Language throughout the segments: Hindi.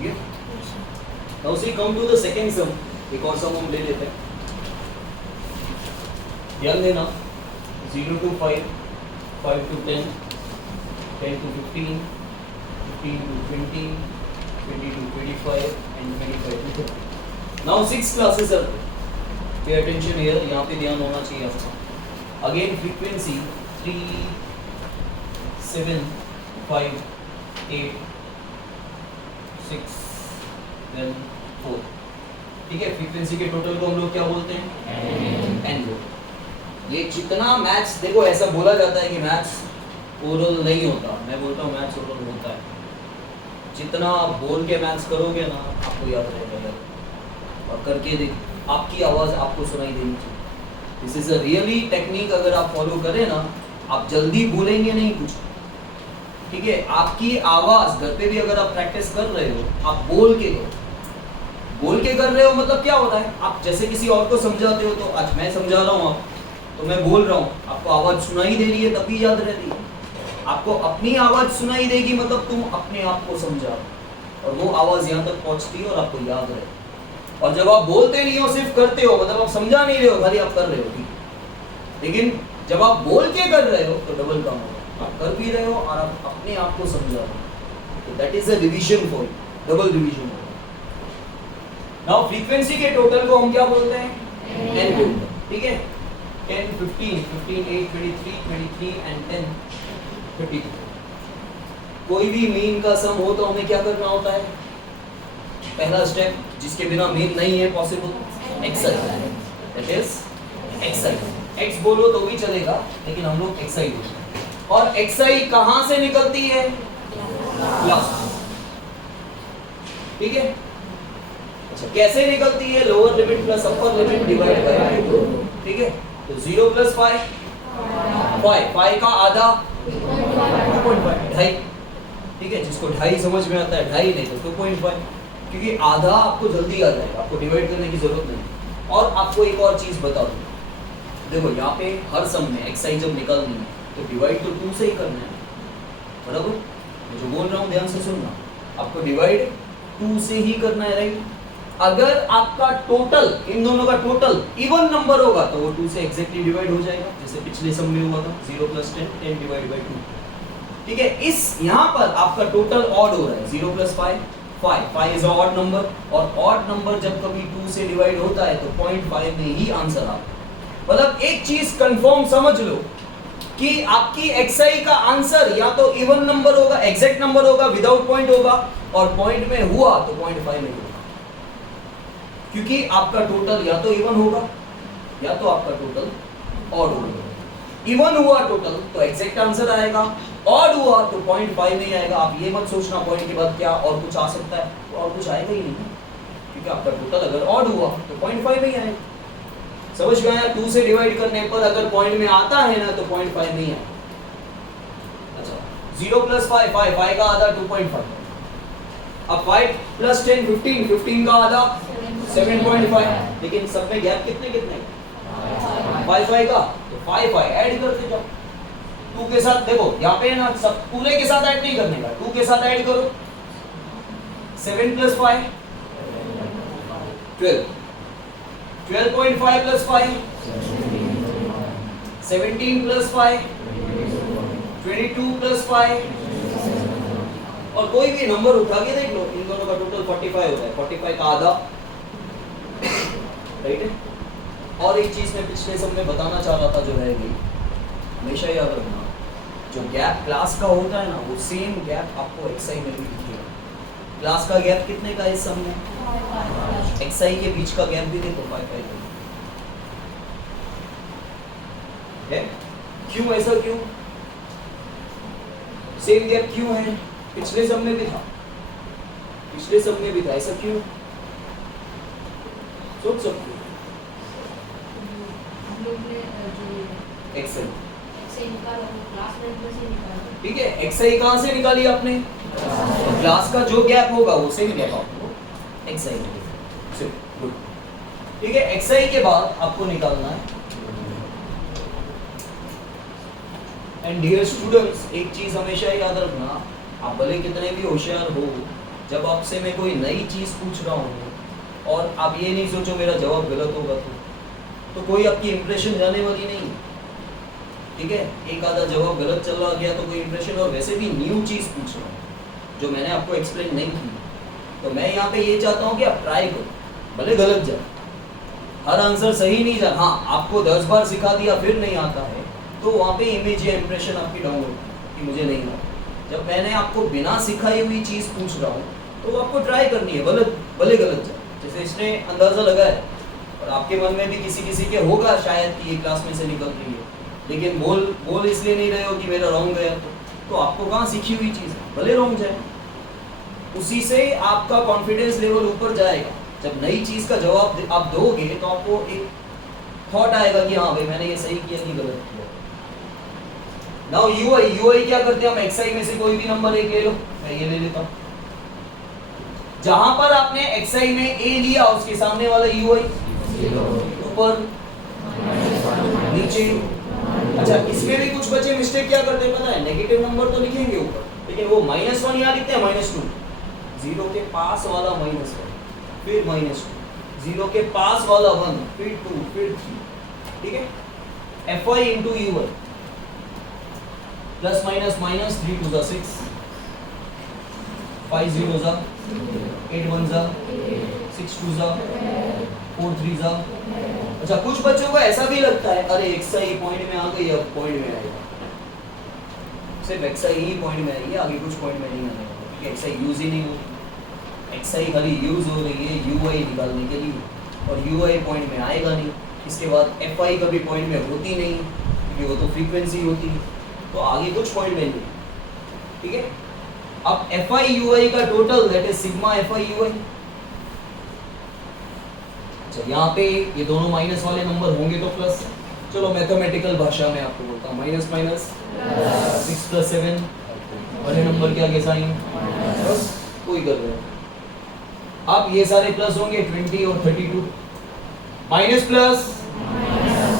हो गया। Now see come to the second sum, एक और सम हम ले लेते हैं। ध्यान देना 0 to 5, 5 to 10, 10 to 15, 15 to 20, 20 to 25 and 25 to 30. Now 6 classes are there. Pay attention here, यहाँ पे ध्यान होना चाहिए आपका। Again frequency 3, 7, 5, 8, 6, then 4। ठीक है, फ्रीक्वेंसी के टोटल को हम लोग क्या बोलते हैं? n बोलते हैं। ये जितना मैथ्स, देखो ऐसा बोला जाता है कि मैथ्स ओरल नहीं होता, मैं बोलता हूँ मैथ्स ओरल होता है। जितना आप बोल के मैथ्स करोगे ना, आपको याद रहेगा यार, और करके देख, आपकी आवाज़ आपको सुनाई देनी चाहिए। This is a really technique, अगर आप फॉलो करें ना, आप जल्दी भूलेंगे नहीं कुछ। ठीक है, आपकी आवाज़ घर पे भी अगर आप प्रैक्टिस कर रहे हो, आप बोल के करो। बोल के कर रहे हो मतलब क्या होता है, आप जैसे किसी और को समझाते हो, तो आज मैं समझा रहा हूँ, आप तो मैं बोल रहा हूँ, आपको आवाज़ सुनाई दे रही है तभी याद रहती है। आपको अपनी आवाज़ सुनाई देगी मतलब तुम अपने आप को समझा, और वो आवाज़ यहाँ तक पहुँचती है और आपको याद रहे। और जब आप बोलते नहीं हो, सिर्फ करते हो, मतलब आप समझा नहीं रहे हो, खाली आप कर रहे हो, ठीक है। लेकिन जब आप बोल के कर रहे हो तो डबल काम होगा, आप कर भी रहे हो और आप अपने आप को समझा रहे हो। तो that is a division for you, double division होगा। नाउ फ्रीक्वेंसी के टोटल को हम क्या बोलते हैं? n बोलते हैं, ठीक है। 10, 15, 15, 8, 23, 23 and 10, 32। कोई भी मीन का सम हो तो हमें क्या करना होता है? पहला स्टेप, जिसके बिना मीन नहीं है possible, excise. That is excise. X बोलो तो भी चलेगा, लेकिन हम लोग एक्साइज बोलते हैं। और एक्साइज कहाँ से निकलती है? क्लास। ठीक है। अच्छा, कैसे निकलती है? Lower limit plus upper limit divide by 2। ठीक है, तो 0 प्लस 5, 5 का आधा 2.5, ढाई। ठीक है, जिसको ढाई समझ में आता है ढाई, नहीं तो 2.5, क्योंकि आधा आपको जल्दी आ जाएगा, आपको डिवाइड करने की जरूरत नहीं। और आपको एक और चीज बता दूं, देखो यहाँ पे हर सम में एक्साइज जब निकालनी है तो डिवाइड तो 2 से ही करना है, बराबर? मैं जो बोल रहा हूँ ध्यान से सुनना, आपको डिवाइड 2 से ही करना है, राइट? अगर आपका टोटल, इन दोनों का टोटल इवन नंबर होगा तो वो 2 से एग्जैक्टली डिवाइड हो जाएगा, जैसे पिछले सम में हुआ था 0 प्लस 10, 10 डिवाइड बाय 2। ठीक है, इस यहाँ पर आपका टोटल ऑड हो रहा है, 0 प्लस 5, 5 इज ऑड नंबर, और ऑड नंबर जब कभी 2 से डिवाइड होता है तो 0.5 में ही आंसर आता है। मतलब एक चीज कंफर्म समझ लो कि आपकी एक्सआई का आंसर या तो इवन नंबर होगा, एग्जैक्ट नंबर होगा, विदाउट पॉइंट होगा, और पॉइंट में हुआ तो 0.5 में होगा, क्योंकि आपका टोटल या तो इवन होगा या तो आपका टोटल ऑड होगा। इवन हुआ टोटल तो एग्जैक्ट आंसर आएगा, ऑड हुआ तो 0.5 नहीं आएगा। आप ये मत सोचना पॉइंट के बाद क्या और कुछ आ सकता है, तो और कुछ आएगा ही नहीं, क्योंकि आपका टोटल अगर ऑड हुआ तो 0.5 नहीं आएगा। समझ में आया? 2 से डिवाइड करने पर अगर पॉइंट में आता है ना तो 0.5 नहीं आएगा। अच्छा, 0 प्लस 5, 5 का आधा 2.5। अब 5 प्लस 10, 15, 15 का आधा 7.5। लेकिन सब में गैप कितने कितने? 5 का, तो 5 ऐड करते जाओ। 2 के साथ देखो यहाँ पे ना, सब पूरे के साथ ऐड नहीं करने का, 2 के साथ ऐड करो। 7 प्लस 5 12, 12.5 प्लस 5 17 प्लस 5 22 प्लस 5, और कोई भी नंबर उठा के देख लो, इन दोनों का टोटल 45 होता है। 45 का आधा, राइट है। और एक चीज मैं पिछले सब में बताना चाह रहा था जो रह गई, हमेशा याद रखना, जो गैप क्लास का होता है ना, वो सेम गैप आपको एक्सआई में भी दिखेगा। क्लास का गैप कितने का है इस सब में? एक्सआई के बीच का गैप भी देखो 5 है। क्यों ऐसा, क्यों सेम गैप क्यों है? पिछले सब में भी था, पिछले सब में भी था, ऐसा क्यों? सोच सकते हो। एक्सेल ठीक है, एक्सआई कहाँ से निकाली आपने? क्लास का जो गैप होगा वो सेम गैप आपको एक्सआई में। गुड, ठीक है। एक्सआई के बाद आपको निकालना है, एंड डियर स्टूडेंट्स, एक चीज हमेशा याद रखना, आप भले कितने भी होशियार हो, जब आपसे मैं कोई नई चीज़ पूछ रहा हूँ और आप ये नहीं सोचो मेरा जवाब गलत होगा तो कोई आपकी इंप्रेशन जाने वाली नहीं है, ठीक है। एक आधा जवाब गलत चला गया तो कोई इंप्रेशन, और वैसे भी न्यू चीज़ पूछ रहा हूँ जो मैंने आपको एक्सप्लेन नहीं की, तो मैं यहाँ पे ये चाहता हूँ कि आप ट्राई करो, भले गलत जाए, हर आंसर सही नहीं जा, हाँ आपको 10 बार सिखा दिया फिर नहीं आता है तो वहाँ पे इमेज या इंप्रेशन आपकी डाउन होगी कि मुझे नहीं आता। जब मैंने आपको बिना सिखाई हुई चीज़ पूछ रहा हूँ तो आपको ट्राई करनी है, भले गलत जाए। जैसे इसने अंदाज़ा लगाया और आपके मन में भी किसी के होगा शायद कि ये क्लास में से निकल रही है, लेकिन बोल इसलिए नहीं रहे हो कि मेरा रॉन्ग गया, तो आपको कहाँ सीखी हुई चीज़ है, भले रॉन्ग जाए, उसी से आपका कॉन्फिडेंस लेवल ऊपर जाएगा। जब नई चीज़ का जवाब आप दोगे तो आपको एक थॉट आएगा कि हाँ भाई मैंने ये सही किया कि गलत किया। नाउ यूआई क्या करते हैं, हम एक्सआई में से कोई भी नंबर एक ले लो, मैं ये ले लेता हूँ। जहां पर आपने एक्सआई में ए लिया उसके सामने वाला यूआई ऊपर नीचे। अच्छा इसमें भी कुछ बच्चे मिस्टेक क्या करते हैं पता है, नेगेटिव नंबर तो लिखेंगे ऊपर लेकिन वो -1 यहाँ लिखते हैं, -2, 0 के पास वाला -1 फिर -2, 0 के पास वाला 1 फिर 2 फिर 3, ठीक है। FI into UI plus minus minus 3 2 जा 6, 5 0 जा 8 1 जा 6 2 जा 4 3 जा। अच्छा कुछ बच्चों को ऐसा भी लगता है अरे एक्सआई पॉइंट में आ गई, अब पॉइंट में आएगा, सिर्फ एक्सआई ही पॉइंट में आएगी, आगे कुछ पॉइंट में नहीं आने वाला क्योंकि एक्सआई यूज ही नहीं होती। एक्सआई खाली यूज हो रही है यूआई निकालने के लिए, और यूआई पॉइंट में आएगा नहीं। इसके बाद एफआई कभी पॉइंट में होती नहीं क्योंकि वो तो फ्रीक्वेंसी होती है, तो आगे कुछ पॉइंट में नहीं, ठीक है। अब एफआई यूआई का total that is sigma f i UI. अच्छा यहाँ पे ये दोनों माइनस वाले नंबर होंगे तो प्लस, चलो मैथमेटिकल भाषा में आपको बोलता हूँ, माइनस माइनस 6 + 7 बड़े नंबर के आगे साइन बस कोई कर रहे हो। अब ये सारे प्लस होंगे 20 और 32, माइनस प्लस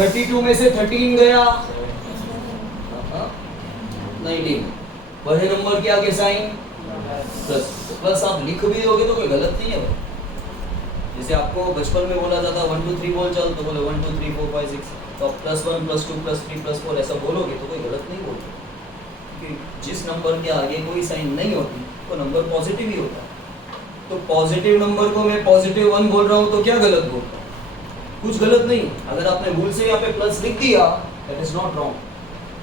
32 में से 13 गया 19, बड़े नंबर के आगे साइन प्लस, प्लस आप लिख भी दोगे तो कोई गलत नहीं है भाई। जैसे आपको बचपन में बोला जाता 1 2 3 बोल चल, तो बोले 1 2 3 4 5 6, तो आप +1 +2 +3 +4 ऐसा बोलोगे तो कोई गलत नहीं बोलते, क्योंकि जिस नंबर के आगे कोई साइन नहीं होती वो नंबर पॉजिटिव ही होता है। तो पॉजिटिव नंबर को मैं +1 बोल रहा हूँ तो क्या गलत बोल रहा हूँ, कुछ गलत नहीं। अगर आपने भूल से यहाँ पे प्लस लिख दिया दैट इज नॉट रॉन्ग,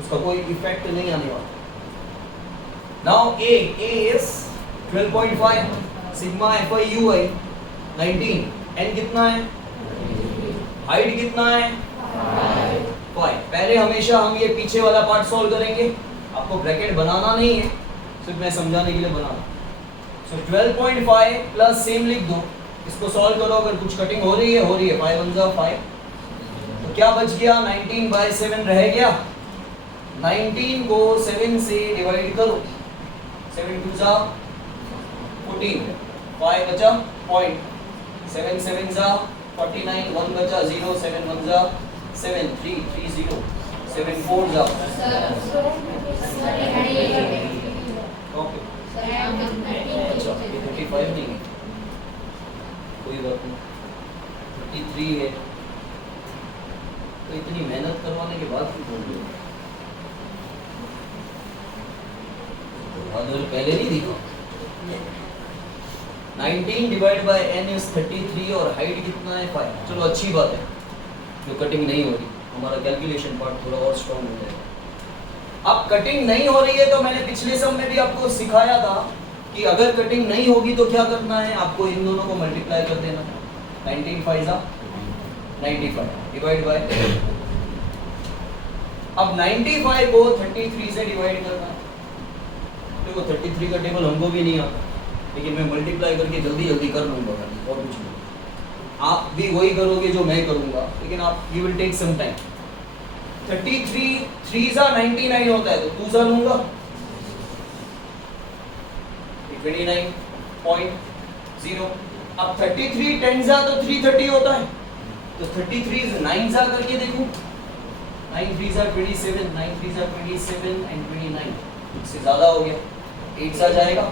उसका कोई इफेक्ट नहीं आने वाला। Now A is 12.5, sigma f i u i 19, n कितना है, हाइट कितना है 5। पहले हमेशा हम ये पीछे वाला पार्ट सॉल्व करेंगे, आपको ब्रैकेट बनाना नहीं है, सिर्फ मैं समझाने के लिए बना रहा हूँ। सो 12.5 प्लस सेम लिख दो, इसको सॉल्व करो, अगर कुछ कटिंग हो रही है 5 1 जा 5, तो क्या बच गया 19/7 रह गया। 19 को 7 से डिवाइड करो, 7 2 जा 14, 5 बचा पॉइंट, 7 7 जा 49, 1 बचा 0, 7 1 जा 7, 3 3 0, 7 4 जा ओके। अच्छा 35 नहीं है, कोई बात नहीं, 33 है, तो इतनी मेहनत करवाने के बाद भी बोल दो पहले नहीं दिखा। 19 डिवाइड बाय n इज 33 और हाइट कितना है 5। चलो अच्छी बात है जो कटिंग नहीं हो रही, हमारा कैलकुलेशन पार्ट थोड़ा और स्ट्रॉन्ग हो जाएगा। अब कटिंग नहीं हो रही है तो मैंने पिछले सब में भी आपको सिखाया था कि अगर कटिंग नहीं होगी तो क्या करना है, आपको इन दोनों को मल्टीप्लाई कर देना। 19 5 जा 95 डिवाइड बाय, अब 95 को 33 से डिवाइड करना है। देखो 33 का टेबल हमको भी नहीं आता, लेकिन मैं मल्टीप्लाई करके जल्दी जल्दी कर लूँगा और कुछ नहीं। आप भी वही करोगे जो मैं करूँगा, लेकिन आप you will take some time. 33 3 जा 99 होता है तो 2 जा लूँगा 29.0। अब 33 10 जा तो 330 होता है, तो 33 9 जा करके देखूँ, 9 3 जा 27, 9 3 जा 27 एंड 29, इससे ज़्यादा हो गया। 8 जा जाएगा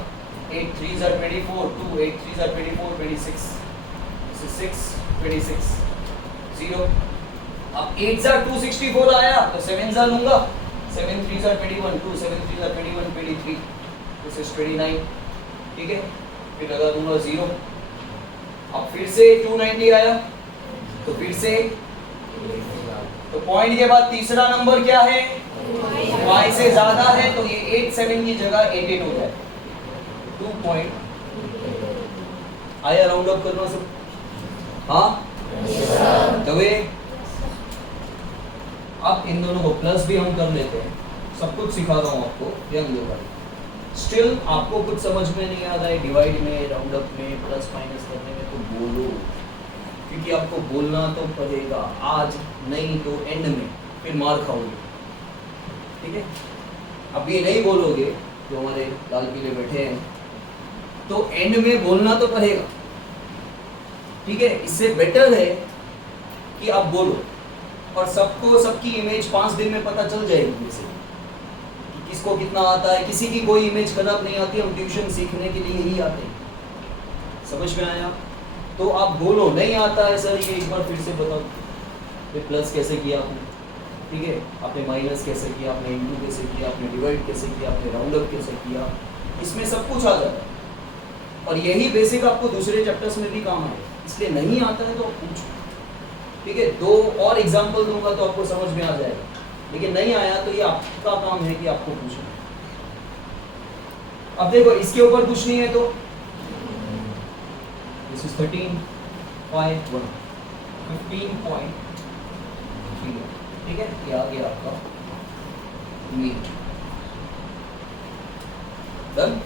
8 3s are 24, 2 8 3s are 24, 26. This is 6, 26, 0. अब 8s are 264 आया तो 7s are लूंगा, 7 3s are 21, 2 7 3s are 21, 23. This is 29. ठीक है, फिर लगा दूंगा 0. अब फिर से 290 आया तो फिर से, तो पॉइंट के बाद तीसरा नंबर क्या है, y से ज्यादा है तो ये 87 की जगह 88 हो जाए. 2 पॉइंट आया, राउंड अप करना सब. हाँ तो वे अब इन दोनों को प्लस भी हम कर लेते हैं. सब कुछ सिखा रहा हूँ आपको, ध्यान दो भाई. स्टिल आपको कुछ समझ में नहीं आता है डिवाइड में, राउंड अप में, प्लस माइनस करने में, तो बोलो, क्योंकि आपको बोलना तो पड़ेगा. आज नहीं तो एंड में फिर मार खाओगे. ठीक है, अब ये नहीं बोलोगे जो हमारे लाल किले बैठे हैं, तो एंड में बोलना तो पड़ेगा. ठीक है, इससे बेटर है कि आप बोलो और सबको सबकी इमेज 5 दिन में पता चल जाएगी जैसे कि किसको कितना आता है. किसी की कोई इमेज खराब नहीं आती, हम ट्यूशन सीखने के लिए ही आते हैं. समझ में आया? तो आप बोलो नहीं आता है सर, ये एक बार फिर से बताओ. ये प्लस कैसे किया आपने, ठीक है, आपने माइनस कैसे किया, आपने इंटू कैसे किया, आपने डिवाइड कैसे किया, आपने राउंड अप कैसे किया, इसमें सब कुछ आ जाता है. और यही बेसिक आपको दूसरे चैप्टर्स में भी काम आए. इसलिए नहीं आता है तो आप पूछो. ठीक है, 2 और एग्जाम्पल दूंगा तो आपको समझ में आ जाएगा. लेकिन नहीं आया तो ये आपका काम है कि आपको पूछना. अब देखो इसके ऊपर कुछ नहीं है तो दिस इज 13.1 15.3. ठीक है, ये आ गया आपका मीट. डन.